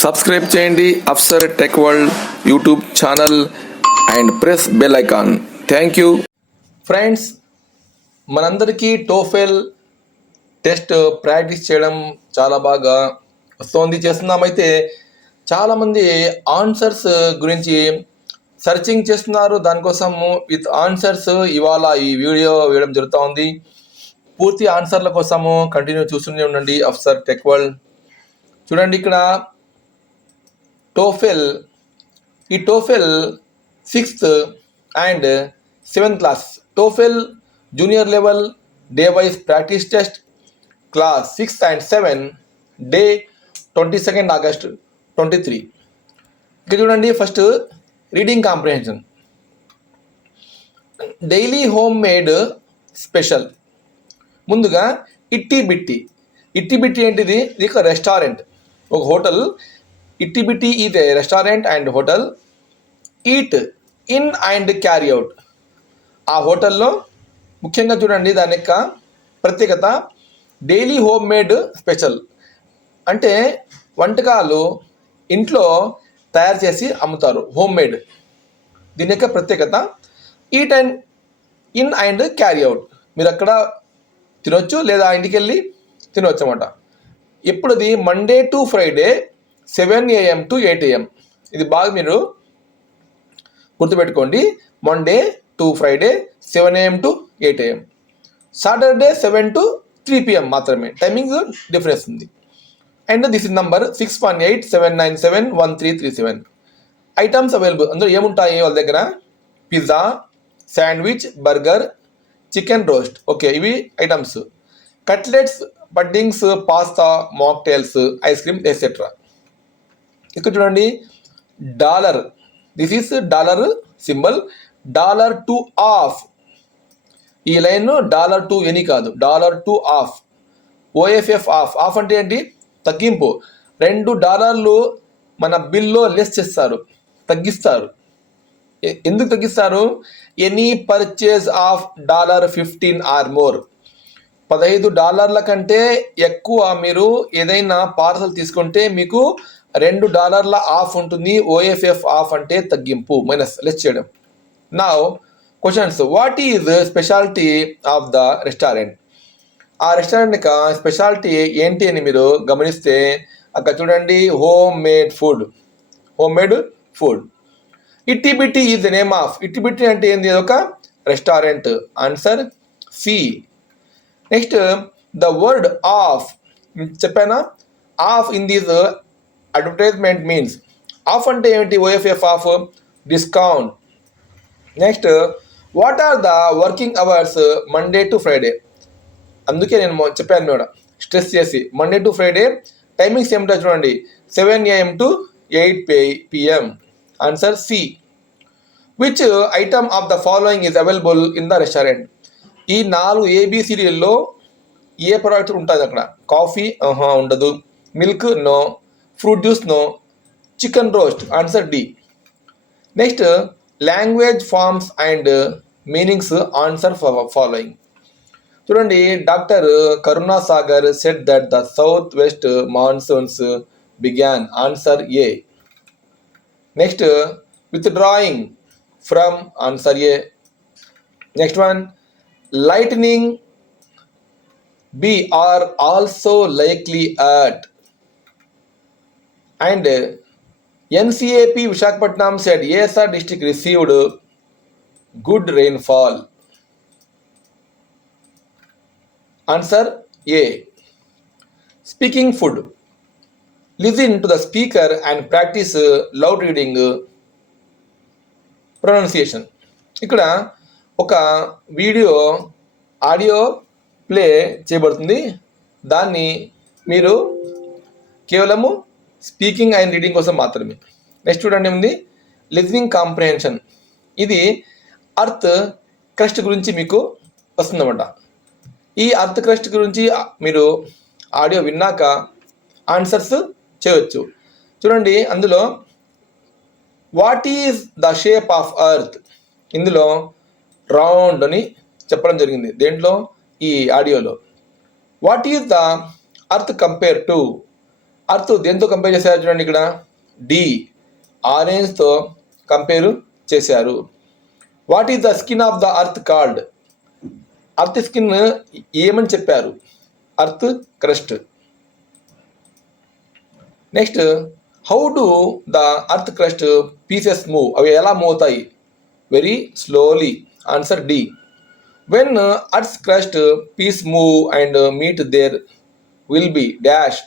Subscribe చేయండి Afsar tech world YouTube channel and press bell icon. Thank you friends. మనందరికీ TOEFL test practice చేయడం చాలా బాగా వస్తుంది, చేస్తున్నామైతే చాలామంది ఆన్సర్స్ గురించి సర్చింగ్ చేస్తున్నారు. దానికోసము విత్ ఆన్సర్స్ ఇవాళ ఈ వీడియో వేయడం జరుగుతూ ఉంది. పూర్తి ఆన్సర్ల కోసము కంటిన్యూ చూస్తూనే ఉండండి అఫ్సర్ టెక్ వరల్డ్. చూడండి ఇక్కడ టోఫెల్, ఈ TOEFL 6th and 7th class TOEFL junior level day wise practice test class 6 and 7 day 22nd August 23. ఇక్కడ చూడండి, first reading comprehension. Daily home made special. ముందుగా ఇట్టి బిట్టి. ఇట్టి బిట్టి ఏంటిది? ఇది ఒక రెస్టారెంట్, ఒక హోటల్. ఇట్టి బిట్టి ఇది restaurant and hotel. Eat in and carry out. ఆ హోటల్లో ముఖ్యంగా చూడండి దాని యొక్క ప్రత్యేకత, డైలీ హోమ్ మేడ్ స్పెషల్ అంటే వంటకాలు ఇంట్లో తయారు చేసి అమ్ముతారు, హోమ్ మేడ్. దీని యొక్క ప్రత్యేకత eat and in and carry out. మీరు అక్కడ తినొచ్చు లేదా ఇంటికి వెళ్ళి తినవచ్చు అన్నమాట. ఎప్పుడుది? Monday to Friday 7 AM to 8 AM. ఇది బాగా మీరు గుర్తుపెట్టుకోండి. Monday to Friday 7 AM to 8 AM. Saturday 7 to 3 PM మాత్రమే, టైమింగ్ డిఫరెన్స్ ఉంది. And this is number 6187971337. Items available. అందులో ఏముంటాయి వాళ్ళ దగ్గర? Pizza, sandwich, burger, chicken roast. Okay, ఇవి items. Cutlets, puddings, pasta, mocktails, ice cream etcetera. ఇక్కడ చూడండి, dollar. This is dollar symbol. Dollar to of. ఈ లైన్ డాలర్ టు ఎనీ కాదు, dollar to of. OFF of. Of అంటే ఏంటి? తగ్గింపు. $2 మన బిల్లో లెస్ చేస్తారు, తగ్గిస్తారు. ఎందుకు తగ్గిస్తారు? Any purchase of $15 or more. $15 కంటే ఎక్కువ మీరు ఏదైనా పార్సల్ తీసుకుంటే మీకు $2 ఆఫ్ ఉంటుంది. ఓఎఫ్ఎఫ్ ఆఫ్ అంటే తగ్గింపు, మైనస్, లెస్ చేయడం. Now questions. What is speciality of the restaurant? ఆ రెస్టారెంట్ యొక్క స్పెషాలిటీ ఏంటి అని మీరు గమనిస్తే అక్కడ చూడండి, home made food. Home made food. Itty Bitty is the name of. Itty Bitty అంటే ఏంది? ఒక restaurant. Answer C. Next, the word off. చెప్పానా? Off in this advertisement means. Off అంటే ఏమిటి? O F F off, discount. Next, what are the working hours Monday to Friday? అందుకే నేను చెప్పాను madam, stress చేసి. మండే టు ఫ్రైడే టైమింగ్స్ ఏమిటో చూడండి, 7 AM to 8 PM. Answer C. Which item of the following is available in the restaurant? ఈ 4 ABCDల్లో ఏ product ఉంటుంది అక్కడ? కాఫీ ఉండదు, milk no, fruit juice no, chicken roast. Answer D. Next, language forms and meanings. Answer following. చూడండి, doctor Karunasagar said that the south west monsoons began. Answer A. Next, with drawing from. Answer A. Next one, lightning B are also likely at. And NCAP Visakhapatnam said ASR district received good rainfall. Answer A. Speaking food. Listen to the speaker and practice loud reading pronunciation. ఇక్కడ ఒక video audio play చేయబడుతుంది. దాన్ని మీరు కేవలము speaking and reading కోసం మాత్రమే. Next చూడండి, ఉంది లిజనింగ్ కాంప్రిహెన్షన్. ఇది అర్త్ క్రస్ట్ గురించి మీకు వస్తుందన్నమాట. ఈ అర్త్ క్రస్ట్ గురించి మీరు ఆడియో విన్నాక ఆన్సర్స్ చేయవచ్చు. చూడండి, అందులో what is the shape of earth? ఇందులో రౌండ్ అని చెప్పడం జరిగింది. దేంట్లో? ఈ ఆడియోలో. What is the earth compare to? Earth దేంతో కంపేర్ చేశారు చూడండి ఇక్కడ, డి ఆరెంజ్తో కంపేర్ చేశారు. What is the skin of the earth called? Earth skin ఏమని చెప్పారు? Earth crust. Next, how do the earth crust pieces move? అవి ఎలా మూవ్ అవుతాయి? Very slowly. Answer D. When earth crust piece move and meet there will be dash.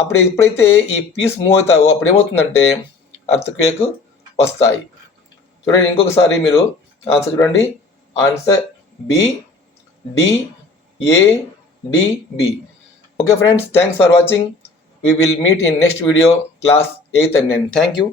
అప్పుడు ఎప్పుడైతే ఈ piece move అవుతావో అప్పుడు ఏమవుతుందంటే అర్త్ క్వేక్ వస్తాయి. చూడండి ఇంకొకసారి మీరు ఆన్సర్ చూడండి. Answer B, D, A, D, B. Okay friends, thanks for watching. We will meet in next video, class 8th and 9th. Thank you.